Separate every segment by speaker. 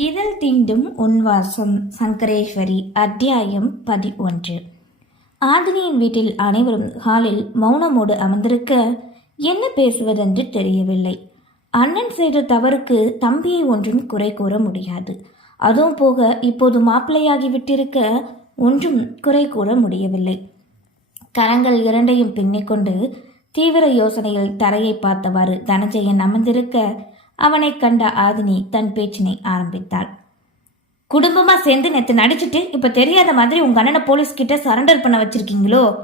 Speaker 1: இதழ் தீண்டும் உன்வாசம் சங்கரேஸ்வரி அத்தியாயம் பதினொன்று. ஆதினியின் வீட்டில் அனைவரும் ஹாலில் மௌனமோடு அமர்ந்திருக்க என்ன பேசுவதென்று தெரியவில்லை. அண்ணன் செய்த தவறுக்கு தம்பியை ஒன்றும் குறை கூற முடியாது. அதுவும் போக இப்போது மாப்பிள்ளையாகிவிட்டிருக்க ஒன்றும் குறை கூற முடியவில்லை. கரங்கள் இரண்டையும் பின்னிக்கொண்டு தீவிர யோசனையில் தரையை பார்த்தவாறு தனஞ்சயன் அமர்ந்திருக்க அவனை கண்ட ஆதினி தன் பேச்சினை ஆரம்பித்தாள். குடும்பமா சேர்ந்து நேற்று நடிச்சுட்டு இப்ப தெரியாத மாதிரி உங்க அண்ணனை போலீஸ் கிட்ட சரண்டர் பண்ண வச்சிருக்கீங்களோ?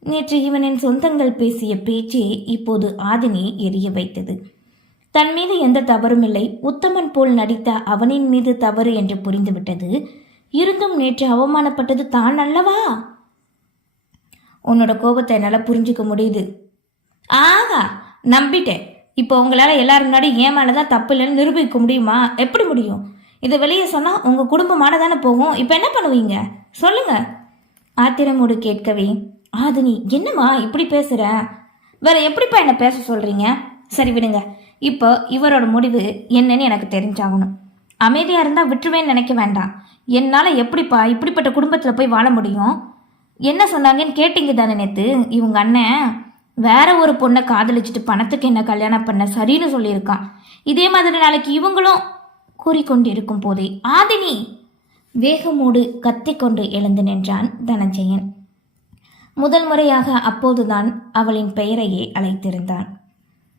Speaker 1: நேற்று இவனின் சொந்தங்கள் பேசிய பேச்சே இப்போது ஆதினி எரிய வைத்தது. தன் மீது எந்த தவறும் இல்லை. உத்தமன் போல் நடித்த அவனின் மீது தவறு என்று புரிந்துவிட்டது. இருந்தும் நேற்று அவமானப்பட்டது தான் அல்லவா? உன்னோட கோபத்தை என்னால் புரிஞ்சுக்க முடியுது. ஆகா நம்பிட்டேன். இப்போ உங்களால் எல்லாரும் முன்னாடி ஏன் மேலே தான் தப்பு இல்லைன்னு நிரூபிக்க முடியுமா? எப்படி முடியும்? இதை வெளியே சொன்னால் உங்கள் குடும்பமான தானே போகும்? இப்போ என்ன பண்ணுவீங்க? சொல்லுங்க. ஆத்திரமோடு கேட்கவே ஆதினி என்னம்மா இப்படி பேசுகிற வேற எப்படிப்பா என்னை பேச சொல்கிறீங்க சரி விடுங்க. இப்போ இவரோட முடிவு என்னன்னு எனக்கு தெரிஞ்சாகணும். அமைதியாக இருந்தால் விட்டுருவேன்னு நினைக்க வேண்டாம். என்னால் எப்படிப்பா இப்படிப்பட்ட குடும்பத்தில் போய் வாழ முடியும்? என்ன சொன்னாங்கன்னு கேட்டீங்க தானே நேற்று இவங்க அண்ணன்? வேற ஒரு பொண்ணை காதலிச்சுட்டு பணத்துக்கு என்ன கல்யாணம் பண்ண சரின்னு சொல்லியிருக்கான் இதே மாதிரி நாளைக்கு இவங்களும் கூறிக்கொண்டிருக்கும் போதே ஆதினி வேகமோடு கத்திக்கொண்டு எழுந்து நின்றான் தனஞ்சயன். முதல் முறையாக அப்போதுதான் அவளின் பெயரையே அழைத்திருந்தான்.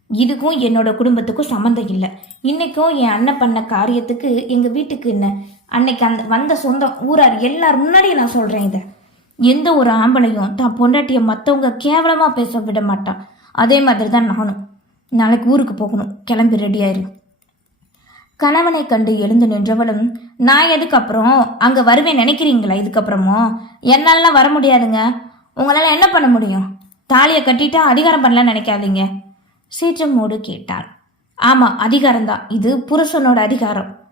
Speaker 1: இதுக்கும் என்னோட குடும்பத்துக்கும் சம்மந்தம் இல்லை. இன்னைக்கும் என் அண்ணன் பண்ண காரியத்துக்கு எங்கள் வீட்டுக்கு என்ன? அன்னைக்கு அந்த வந்த சொந்தம் ஊரார் எல்லார் முன்னாடியும் நான் சொல்கிறேன் இதை. எந்த ஒரு ஆம்பளையும் தான் பொண்டாட்டியை மற்றவங்க கேவலமாக பேச விட மாட்டான் அதே மாதிரி தான் நானும். நாளைக்கு ஊருக்கு போகணும். கிளம்பி ரெடி கணவனை கண்டு எழுந்து நின்றவளும் நான் எதுக்கப்புறம் அங்கே வருவேன் நினைக்கிறீங்களா? இதுக்கப்புறமும் என்னாலலாம் வர முடியாதுங்க. உங்களால் என்ன பண்ண முடியும்? தாலியை கட்டிட்டா அதிகாரம் பண்ணலாம் நினைக்காதீங்க. சீற்றமோடு கேட்டாள். ஆமாம் அதிகாரம்தான். இது புருஷனோட அதிகாரம்.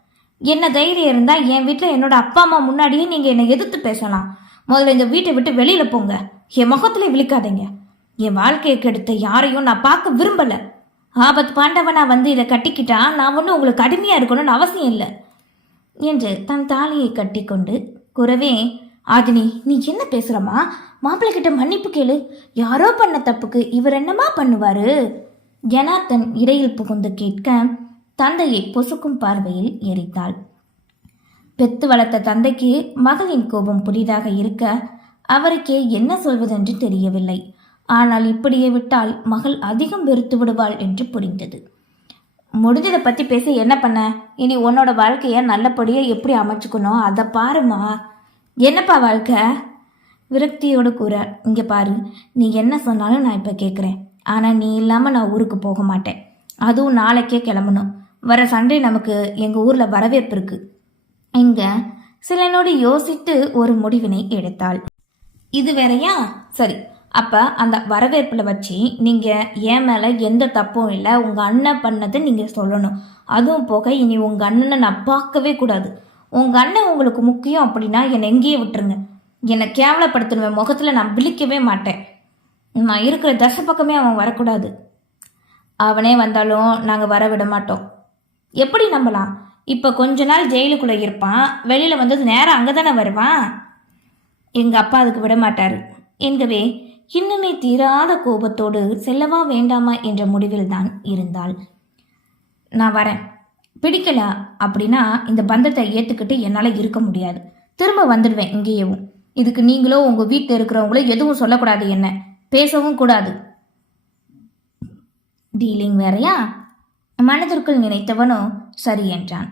Speaker 1: என்ன தைரியம் இருந்தால் என் வீட்டில் என்னோட அப்பா அம்மா முன்னாடியே நீங்கள் என்னை எதிர்த்து பேசலாம். முதல்ல இந்த வீட்டை விட்டு வெளியில் போங்க. என் முகத்துல விழிக்காதீங்க. என் வாழ்க்கையை கெடுத்த யாரையும் நான் பார்க்க விரும்பலை. ஆபத் பாண்டவனா வந்து இதை கட்டிக்கிட்டா நான் ஒன்றும் உங்களுக்கு கடுமையாக இருக்கணும்னு அவசியம் இல்லை. என்று தன் தாலியை கட்டிக்கொண்டு குறவே ஆதினி நீ என்ன பேசுறமா மாப்பிள்ளை கிட்ட மன்னிப்பு கேளு. யாரோ பண்ண தப்புக்கு இவர் என்னமா பண்ணுவாரு? ஜனாத்தன் இடையில் புகுந்து கேட்க தந்தையை பொசுக்கும் பார்வையில் எரித்தாள். பெத்து வளர்த்த தந்தைக்கு மகளின் கோபம் புதிதாக இருக்க அவருக்கே என்ன சொல்வதென்று தெரியவில்லை. ஆனால் இப்படியே விட்டால் மகள் அதிகம் வெறுத்து விடுவாள் என்று புரிந்தது. முடிஞ்சதை பற்றி பேச என்ன பண்ண? இனி உன்னோட வாழ்க்கையை நல்லபடியாக எப்படி அமைச்சுக்கணும்? அதை பாருமா என்னப்பா வாழ்க்கை? விரக்தியோடு கூற இங்கே பாரு நீ என்ன சொன்னாலும் நான் இப்போ கேட்குறேன் ஆனால் நீ இல்லாமல் நான் ஊருக்கு போக மாட்டேன். அதுவும் நாளைக்கே கிளம்பணும். வர சண்டே நமக்கு எங்கள் ஊரில் வரவேற்பு இருக்கு. இங்கே சில நொடி யோசித்து ஒரு முடிவினை எடுத்தாள். இது வேறையா? சரி அப்போ அந்த வரவேற்பில் வச்சு நீங்கள் என் மேலே எந்த தப்பும் இல்லை உங்கள் அண்ணன் பண்ணதை நீங்கள் சொல்லணும். அதுவும் போக இனி உங்கள் அண்ணனை நான் பார்க்கவே கூடாது. உங்கள் அண்ணன் உங்களுக்கு முக்கியம் அப்படின்னா என்னை எங்கேயே விட்டுருங்க. என்னை கேவலப்படுத்தினுவேன் முகத்தில் நான் விழிக்கவே மாட்டேன். நான் இருக்கிற தசை பக்கமே அவன் வரக்கூடாது. அவனே வந்தாலும் நாங்கள் வர விட மாட்டோம். எப்படி நம்பலாம்? இப்போ கொஞ்ச நாள் ஜெயிலுக்குள்ளே இருப்பான் வெளியில் வந்தது நேரம் அங்கே தானே வருவான்? எங்கள் அப்பா அதுக்கு விட மாட்டார். என்கவே இன்னுமே தீராத கோபத்தோடு செல்லவா வேண்டாமா என்ற முடிவில் தான் இருந்தாள். நான் வரேன். பிடிக்கல அப்படின்னா இந்த பந்தத்தை ஏற்றுக்கிட்டு என்னால் இருக்க முடியாது. திரும்ப வந்துடுவேன் இங்கேயேவும். இதுக்கு நீங்களோ உங்கள் வீட்டில் இருக்கிறவங்களோ எதுவும் சொல்லக்கூடாது என்ன. பேசவும் கூடாது. டீலிங் வேறையா? மனதிற்குள் நினைத்தவனோ சரி என்றான்.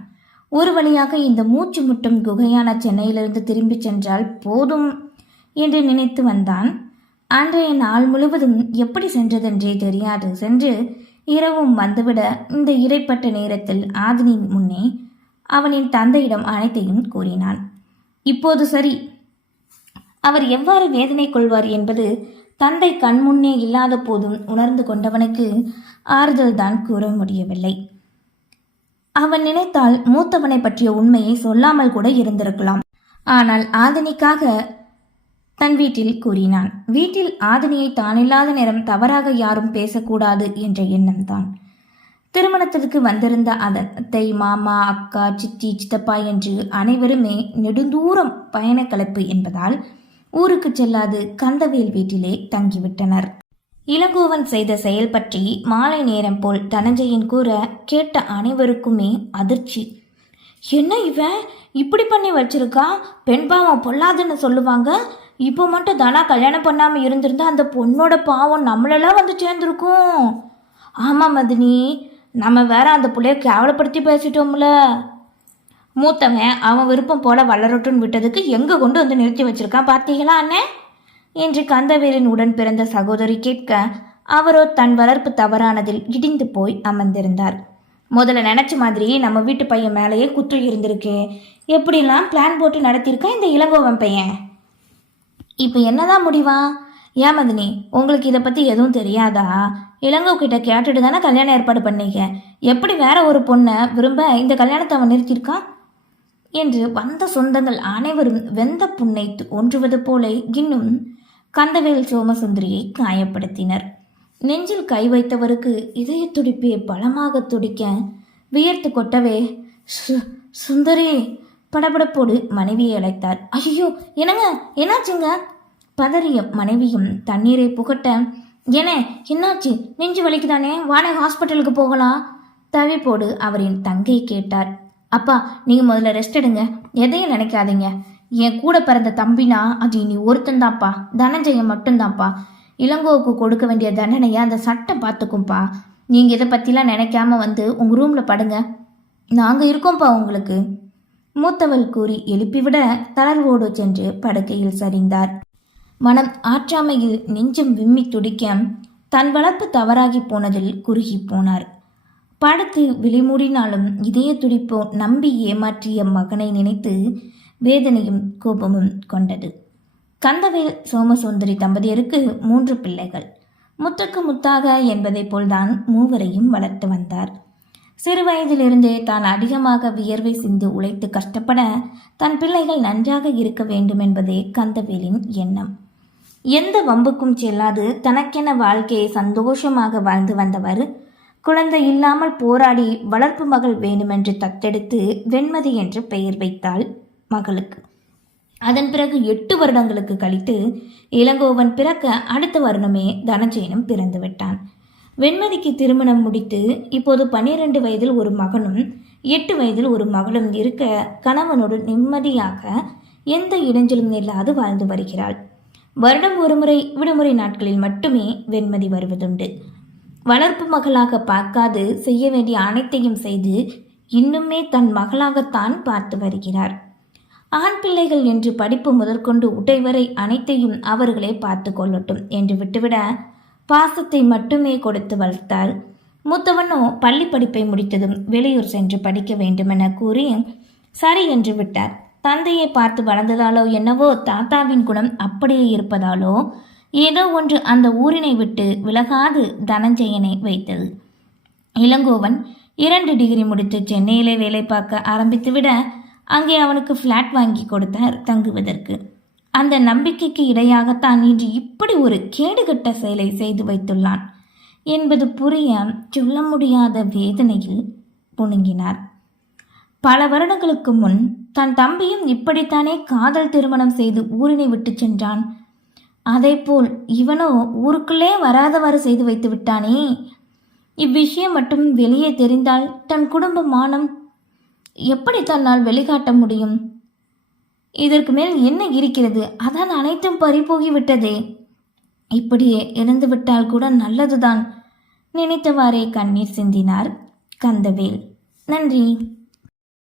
Speaker 1: ஒரு வழியாக இந்த மூச்சு முட்டும் குகையான சென்னையிலிருந்து திரும்பிச் சென்றால் போதும் என்று நினைத்து வந்தான். அன்றைய நாள் முழுவதும் எப்படி சென்றதென்றே தெரியாது. சென்று இரவும் வந்துவிட இந்த இடைப்பட்ட நேரத்தில் ஆதினின் முன்னே அவனின் தந்தையிடம் அனைத்தையும் கூறினான். இப்போது சரி. அவர் எவ்வாறு வேதனை கொள்வார் என்பது தந்தை கண்முன்னே இல்லாத போதும் உணர்ந்து கொண்டவனுக்கு ஆறுதல் தான் கூற முடியவில்லை. அவன் நினைத்தால் மூத்தவனை பற்றிய உண்மையை சொல்லாமல் கூட இருந்திருக்கலாம். ஆனால் ஆதினிக்காக தன் வீட்டில் கூறினான் வீட்டில் ஆதினியை தானில்லாத நேரம் தவறாக யாரும் பேசக்கூடாது என்ற எண்ணம்தான். திருமணத்திற்கு வந்திருந்த அதன் அத்தை மாமா அக்கா சித்தி சித்தப்பா என்று அனைவருமே நெடுந்தூரம் பயணக்கலப்பு என்பதால் ஊருக்கு செல்லாது கந்தவேல் வீட்டிலே தங்கிவிட்டனர். இளங்கோவன் செய்த செயல் பற்றி மாலை நேரம் போல் தனஞ்சயன் கூற கேட்ட அனைவருக்குமே அதிர்ச்சி. என்ன இவன் இப்படி பண்ணி வச்சிருக்கா? பெண் பாவம் பொல்லாதுன்னு சொல்லுவாங்க. இப்போ மட்டும் தனா கல்யாணம் பண்ணாமல் இருந்திருந்தா அந்த பொண்ணோட பாவம் நம்மளெல்லாம் வந்து சேர்ந்துருக்கும். ஆமாம் மதினி. நம்ம வேற அந்த பிள்ளைய கேவலப்படுத்தி பேசிட்டோம்ல. மூத்தவன் அவன் விருப்பம் போல வளரட்டுன்னு விட்டதுக்கு எங்கே கொண்டு வந்து நிறுத்தி வச்சிருக்கான் பார்த்தீங்களா அண்ணே? என்று கந்தவேலின் உடன் பிறந்த சகோதரி கேட்க அவரோ தன் வளர்ப்பு தவறானதில் இடிந்து போய் அமர்ந்திருந்தார். முதல்ல நினச்ச மாதிரி நம்ம வீட்டு பையன் மேலேயே குத்து இருந்திருக்கு. எப்படிலாம் பிளான் போட்டு நடத்தியிருக்கா இந்த இளங்கோவன் பையன்? இப்போ என்னதான் முடிவா? ஏன் மதினி உங்களுக்கு இதை பற்றி எதுவும் தெரியாதா? இளங்கோ கிட்ட கேட்டுட்டு தானே கல்யாணம் ஏற்பாடு பண்ணீங்க. எப்படி வேற ஒரு பொண்ணை விரும்ப இந்த கல்யாணத்தை அவன் நிறுத்தியிருக்கான்? என்று வந்த சொந்தங்கள் அனைவரும் வெந்த புண்ணை து- ஒன்றுவது போல இன்னும் கந்தவேல் சோமசுந்தரியை காயப்படுத்தினர். நெஞ்சில் கை வைத்தவருக்கு இதய துடிப்பை பலமாக துடிக்க வியர்த்து கொட்டவே "சு- சுந்தரி படபடப்போடு மனைவியை அழைத்தார். ஐயோ என்னங்க என்னாச்சுங்க? பதறிய மனைவியும் தண்ணீரை புகட்ட என என்னாச்சு? நெஞ்சு வலிக்குதானே? வாடகை ஹாஸ்பிட்டலுக்கு போகலாம் தவிப்போடு அவரின் தங்கை கேட்டார். அப்பா நீங்கள் முதல்ல ரெஸ்ட் எடுங்க. எதையும் நினைக்காதீங்க. என் கூட பிறந்த தம்பினா அது இனி ஒருத்தந்தாப்பா தனஞ்சயம் மட்டும்தான்ப்பா. இளங்கோவுக்கு கொடுக்க வேண்டிய தண்டனையை அந்த சட்டம் பார்த்துக்கும்பா நீங்கள் இதை பற்றிலாம் நினைக்காம வந்து உங்கள் ரூமில் படுங்க. நாங்கள் இருக்கோம்ப்பா உங்களுக்கு. மூத்தவள் கூறி எழுப்பிவிட தளர்வோடு சென்று படுக்கையில் சரிந்தார். மனம் ஆற்றாமையில் நெஞ்சம் விம்மி துடிக்க தன் வளர்ப்பு தவறாகி போனதில் குறுகி போனார். படத்தை விழிமூடினாலும் இதய துடிப்போ நம்பி ஏமாற்றிய மகனை நினைத்து வேதனையும் கோபமும் கொண்டது. கந்தவேல் சோமசுந்தரி தம்பதியருக்கு மூன்று பிள்ளைகள். முத்துக்கு முத்தாக என்பதைப் போல்தான் மூவரையும் வளர்த்து வந்தார். சிறு வயதிலிருந்தே தான் அதிகமாக வியர்வை சிந்து உழைத்து கஷ்டப்பட தன் பிள்ளைகள் நன்றாக இருக்க வேண்டும் என்பதே கந்தவேலின் எண்ணம். எந்த வம்புக்கும் செல்லாது தனக்கென வாழ்க்கையை சந்தோஷமாக வாழ்ந்து வந்தவர் குழந்தை இல்லாமல் போராடி வளர்ப்பு மகள் வேண்டுமென்று தத்தெடுத்து வெண்மதி என்று பெயர் வைத்தாள் மகளுக்கு. அதன் பிறகு எட்டு வருடங்களுக்கு கழித்து இளங்கோவன் பிறக்க அடுத்த வருடமே தனஞ்சயனும் பிறந்து விட்டான். வெண்மதிக்கு திருமணம் முடித்து இப்போது பன்னிரண்டு வயதில் ஒரு மகனும் எட்டு வயதில் ஒரு மகளும் இருக்க கணவனோடு நிம்மதியாக எந்த இடைஞ்சலும் இல்லாது வாழ்ந்து வருகிறாள். வருடம் ஒருமுறை விடுமுறை நாட்களில் மட்டுமே வெண்மதி வருவதுண்டு. வளர்ப்பு மகளாக பார்க்காது செய்ய வேண்டிய அனைத்தையும் செய்து இன்னுமே தன் மகளாகத்தான் பார்த்து வருகிறார். ஆண் பிள்ளைகள் என்று படிப்பு முதற்கொண்டு உடை வரை அனைத்தையும் அவர்களே பார்த்து கொள்ளட்டும் என்று விட்டுவிட பாசத்தை மட்டுமே கொடுத்து வளர்த்தார். மூத்தவனோ பள்ளி படிப்பை முடித்ததும் வெளியூர் சென்று படிக்க வேண்டுமென கூறி சரி என்று விட்டார். தந்தையை பார்த்து வளர்ந்ததாலோ என்னவோ தாத்தாவின் குணம் அப்படியே இருப்பதாலோ ஏதோ ஒன்று அந்த ஊரினை விட்டு விலகாது தனஞ்சயனை வைத்தது. இளங்கோவன் இரண்டு டிகிரி முடித்து சென்னையிலே வேலை பார்க்க ஆரம்பித்துவிட அங்கே அவனுக்கு ஃப்ளாட் வாங்கி கொடுத்தார் தங்குவதற்கு. அந்த நம்பிக்கைக்கு இடையாகத்தான் இன்று இப்படி ஒரு கேடுகட்ட செயலை செய்து வைத்துள்ளான் என்பது புரிய சொல்ல முடியாத வேதனையில் புணுங்கினார். பல வருடங்களுக்கு முன் தன் தம்பியும் இப்படித்தானே காதல் திருமணம் செய்து ஊரினை விட்டு சென்றான். அதேபோல் இவனோ ஊருக்குள்ளே வராதவாறு செய்து வைத்து விட்டானே. இவ்விஷயம் மட்டும் வெளியே தெரிந்தால் தன் குடும்ப மானம் எப்படி தன்னால் வெளிக்காட்ட முடியும்? இதற்கு மேல் என்ன இருக்கிறது? அதான் அனைத்தும் பறிபோகிவிட்டதே. இப்படியே இறந்து விட்டால் கூட நல்லதுதான். நினைத்தவாறே கண்ணீர் சிந்தினார் கந்தவேல். நன்றி.